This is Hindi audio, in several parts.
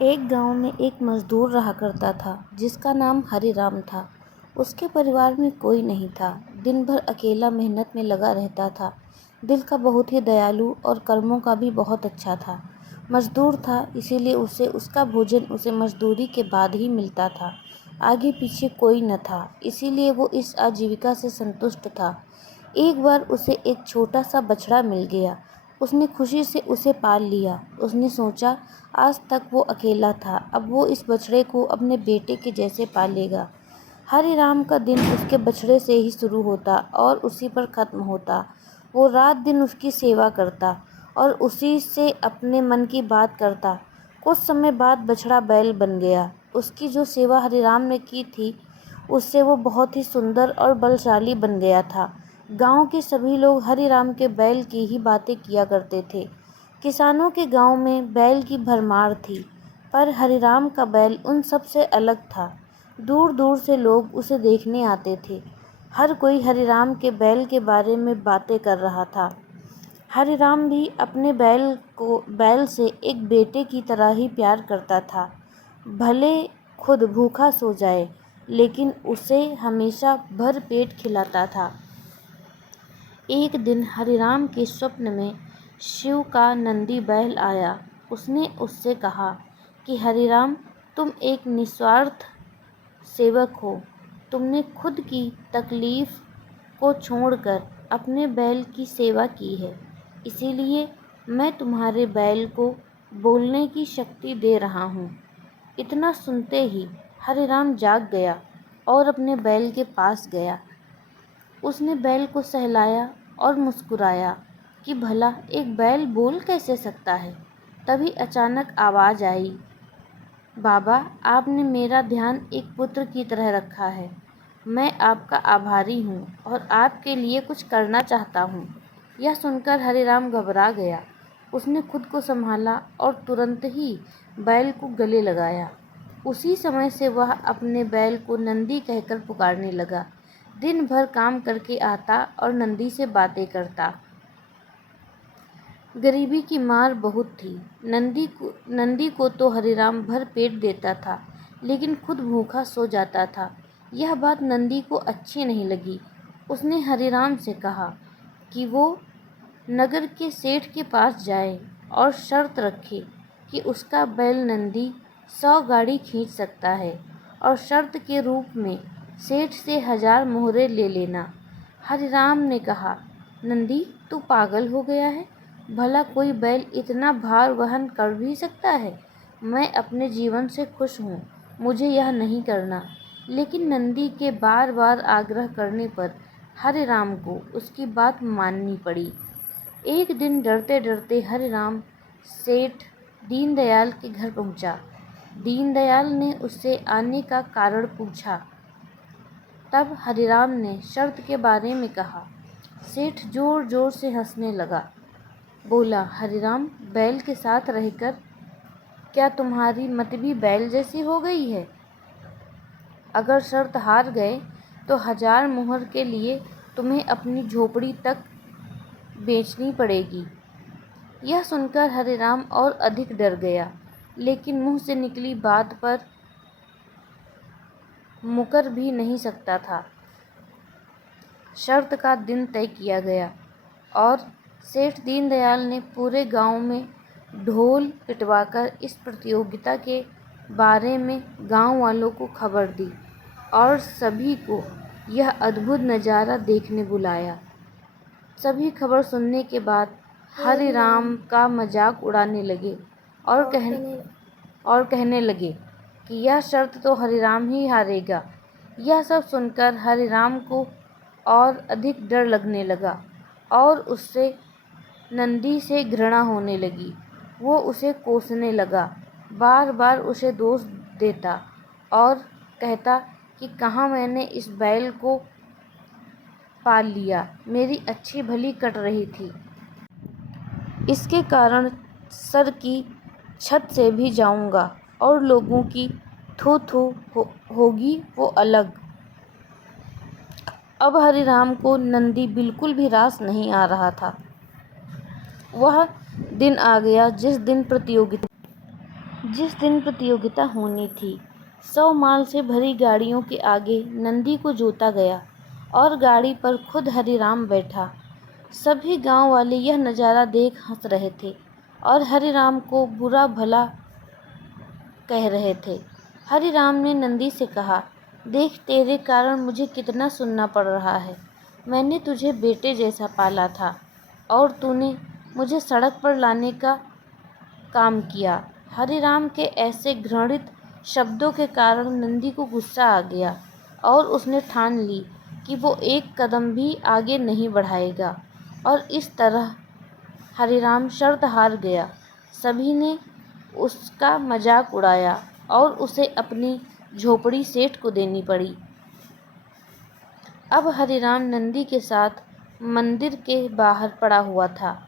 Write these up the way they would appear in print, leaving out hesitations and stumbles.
एक गांव में एक मजदूर रहा करता था जिसका नाम हरिराम था। उसके परिवार में कोई नहीं था। दिन भर अकेला मेहनत में लगा रहता था। दिल का बहुत ही दयालु और कर्मों का भी बहुत अच्छा था। मजदूर था, इसीलिए उसे उसका भोजन उसे मजदूरी के बाद ही मिलता था। आगे पीछे कोई न था, इसीलिए वो इस आजीविका से संतुष्ट था। एक बार उसे एक छोटा सा बछड़ा मिल गया। उसने खुशी से उसे पाल लिया। उसने सोचा, आज तक वो अकेला था, अब वो इस बछड़े को अपने बेटे के जैसे पालेगा। हरिराम का दिन उसके बछड़े से ही शुरू होता और उसी पर खत्म होता। वो रात दिन उसकी सेवा करता और उसी से अपने मन की बात करता। कुछ समय बाद बछड़ा बैल बन गया। उसकी जो सेवा हरिराम ने की थी, उससे वो बहुत ही सुंदर और बलशाली बन गया था। गांव के सभी लोग हरिराम के बैल की ही बातें किया करते थे। किसानों के गांव में बैल की भरमार थी, पर हरिराम का बैल उन सब से अलग था। दूर दूर से लोग उसे देखने आते थे। हर कोई हरिराम के बैल के बारे में बातें कर रहा था। हरिराम भी अपने बैल से एक बेटे की तरह ही प्यार करता था। भले खुद भूखा सो जाए, लेकिन उसे हमेशा भर पेट खिलाता था। एक दिन हरिराम के स्वप्न में शिव का नंदी बैल आया। उसने उससे कहा कि हरिराम, तुम एक निस्वार्थ सेवक हो। तुमने खुद की तकलीफ को छोड़कर अपने बैल की सेवा की है, इसीलिए मैं तुम्हारे बैल को बोलने की शक्ति दे रहा हूँ। इतना सुनते ही हरिराम जाग गया और अपने बैल के पास गया। उसने बैल को सहलाया और मुस्कुराया कि भला एक बैल बोल कैसे सकता है। तभी अचानक आवाज़ आई, बाबा, आपने मेरा ध्यान एक पुत्र की तरह रखा है। मैं आपका आभारी हूँ और आपके लिए कुछ करना चाहता हूँ। यह सुनकर हरिराम घबरा गया। उसने खुद को संभाला और तुरंत ही बैल को गले लगाया। उसी समय से वह अपने बैल को नंदी कहकर पुकारने लगा। दिन भर काम करके आता और नंदी से बातें करता। गरीबी की मार बहुत थी। नंदी को तो हरिराम भर पेट देता था, लेकिन खुद भूखा सो जाता था। यह बात नंदी को अच्छी नहीं लगी। उसने हरिराम से कहा कि वो नगर के सेठ के पास जाए और शर्त रखे कि उसका बैल नंदी 100 गाड़ी खींच सकता है और शर्त के रूप में सेठ से 1000 मोहरे ले लेना। हरिराम ने कहा, नंदी, तू पागल हो गया है? भला कोई बैल इतना भार वहन कर भी सकता है? मैं अपने जीवन से खुश हूँ, मुझे यह नहीं करना। लेकिन नंदी के बार बार आग्रह करने पर हरिराम को उसकी बात माननी पड़ी। एक दिन डरते डरते हरिराम सेठ दीनदयाल के घर पहुंचा। दीनदयाल ने उससे आने का कारण पूछा। तब हरिराम ने शर्त के बारे में कहा। सेठ जोर जोर से हंसने लगा। बोला, हरिराम, बैल के साथ रहकर क्या तुम्हारी मत भी बैल जैसी हो गई है? अगर शर्त हार गए तो 1000 मोहर के लिए तुम्हें अपनी झोपड़ी तक बेचनी पड़ेगी। यह सुनकर हरिराम और अधिक डर गया, लेकिन मुंह से निकली बात पर मुकर भी नहीं सकता था। शर्त का दिन तय किया गया और सेठ दीनदयाल ने पूरे गांव में ढोल पिटवाकर इस प्रतियोगिता के बारे में गांव वालों को खबर दी और सभी को यह अद्भुत नज़ारा देखने बुलाया। सभी खबर सुनने के बाद हरिराम का मजाक उड़ाने लगे और कहने लगे कि यह शर्त तो हरिराम ही हारेगा। यह सब सुनकर हरिराम को और अधिक डर लगने लगा और उससे नंदी से घृणा होने लगी। वो उसे कोसने लगा, बार बार उसे दोष देता और कहता कि कहाँ मैंने इस बैल को पाल लिया, मेरी अच्छी भली कट रही थी। इसके कारण सर की छत से भी जाऊंगा और लोगों की थू थू होगी वो अलग। अब हरिराम को नंदी बिल्कुल भी रास नहीं आ रहा था। वह दिन आ गया जिस दिन प्रतियोगिता जिस दिन प्रतियोगिता होनी थी, 100 माल से भरी गाड़ियों के आगे नंदी को जोता गया और गाड़ी पर खुद हरिराम बैठा। सभी गांव वाले यह नज़ारा देख हंस रहे थे और हरिराम को बुरा भला कह रहे थे। हरिराम ने नंदी से कहा, देख तेरे कारण मुझे कितना सुनना पड़ रहा है। मैंने तुझे बेटे जैसा पाला था और तूने मुझे सड़क पर लाने का काम किया। हरिराम के ऐसे घृणित शब्दों के कारण नंदी को गुस्सा आ गया और उसने ठान ली कि वो एक कदम भी आगे नहीं बढ़ाएगा और इस तरह हरिराम शर्त हार गया। सभी ने उसका मजाक उड़ाया और उसे अपनी झोपड़ी सेठ को देनी पड़ी। अब हरिराम नंदी के साथ मंदिर के बाहर पड़ा हुआ था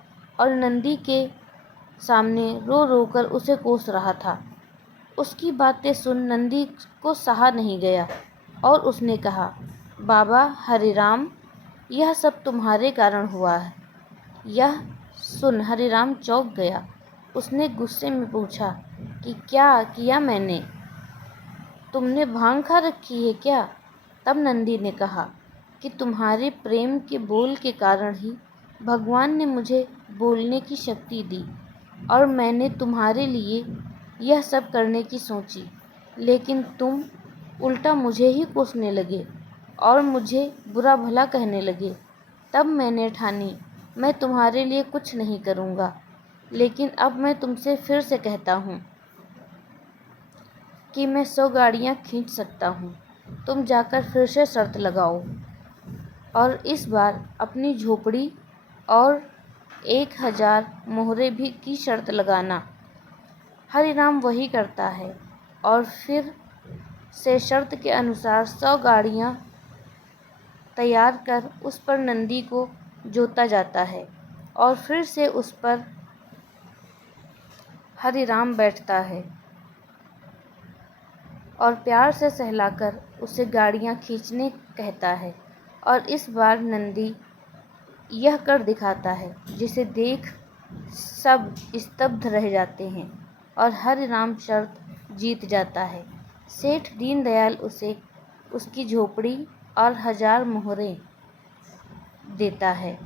और नंदी के सामने रो रो कर उसे कोस रहा था। उसकी बातें सुन नंदी को सहा नहीं गया और उसने कहा, बाबा हरिराम, यह सब तुम्हारे कारण हुआ है। यह सुन हरिराम चौंक गया। उसने गुस्से में पूछा कि क्या किया मैंने? तुमने भांग खा रखी है क्या? तब नंदी ने कहा कि तुम्हारे प्रेम के बोल के कारण ही भगवान ने मुझे बोलने की शक्ति दी और मैंने तुम्हारे लिए यह सब करने की सोची, लेकिन तुम उल्टा मुझे ही कोसने लगे और मुझे बुरा भला कहने लगे। तब मैंने ठानी मैं तुम्हारे लिए कुछ नहीं करूँगा, लेकिन अब मैं तुमसे फिर से कहता हूँ कि मैं 100 गाड़ियाँ खींच सकता हूँ। तुम जाकर फिर से शर्त लगाओ और इस बार अपनी झोपड़ी और 1000 मोहरे भी की शर्त लगाना। हरिराम वही करता है और फिर से शर्त के अनुसार 100 गाड़ियाँ तैयार कर उस पर नंदी को जोता जाता है और फिर से उस पर हरिराम बैठता है और प्यार से सहलाकर उसे गाड़ियाँ खींचने कहता है और इस बार नंदी यह कर दिखाता है, जिसे देख सब स्तब्ध रह जाते हैं और हरिराम शर्त जीत जाता है। सेठ दीनदयाल उसे उसकी झोपड़ी और 1000 मोहरे देता है।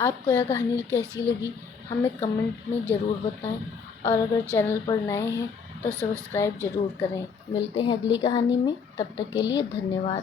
आपको यह कहानी कैसी लगी हमें कमेंट में ज़रूर बताएं और अगर चैनल पर नए हैं तो सब्सक्राइब ज़रूर करें। मिलते हैं अगली कहानी में, तब तक के लिए धन्यवाद।